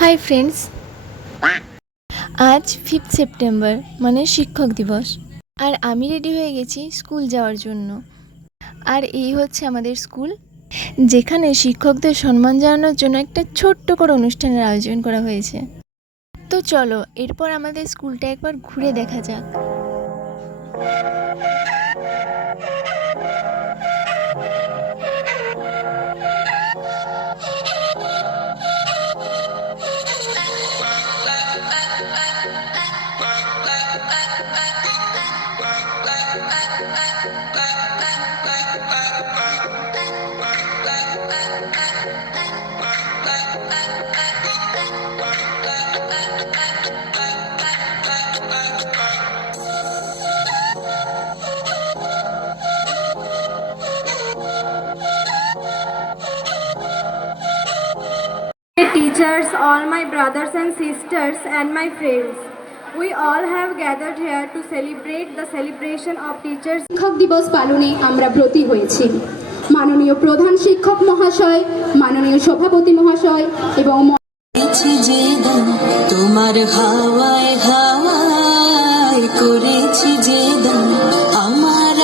Hi friends, আজ 5 September মানে শিক্ষক দিবস। আর আমি রেডি হয়ে গেছি স্কুল যাওয়ার জন্য। আর এই হচ্ছে আমাদের স্কুল, যেখানে শিক্ষকদের সম্মান জানানোর জন্য একটা ছোট্ট করে অনুষ্ঠানের আয়োজন করা হয়েছে। তো চলো এরপর আমাদের স্কুলটা একবার ঘুরে দেখা যাক। Teachers, all my brothers and sisters and my friends, we all have gathered here to celebrate the celebration of teachers. শিক্ষক দিবস পালনে আমরা ব্রতী হয়েছি। মাননীয় প্রধান শিক্ষক মহাশয়, মাননীয় সভাপতি মহাশয় এবং তোমার হাওয়ায় হাওয়ায় করেছি যে দান আমার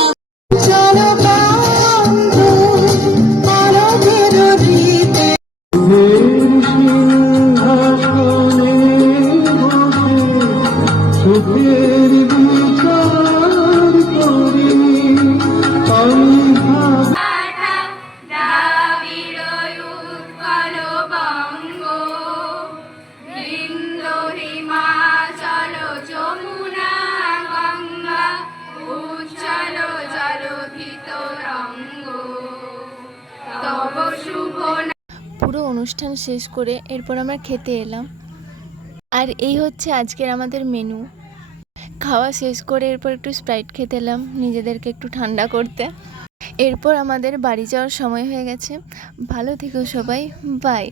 পুরো অনুষ্ঠান শেষ করে এরপর আমরা খেতে এলাম। আর এই হচ্ছে আজকের আমাদের মেনু। খাওয়া শেষ করে এরপর একটু স্প্রাইট খেতে এলাম নিজেদেরকে একটু ঠান্ডা করতে। এরপর আমাদের বাড়ি যাওয়ার সময় হয়ে গেছে। ভালো থেকো সবাই, বাই।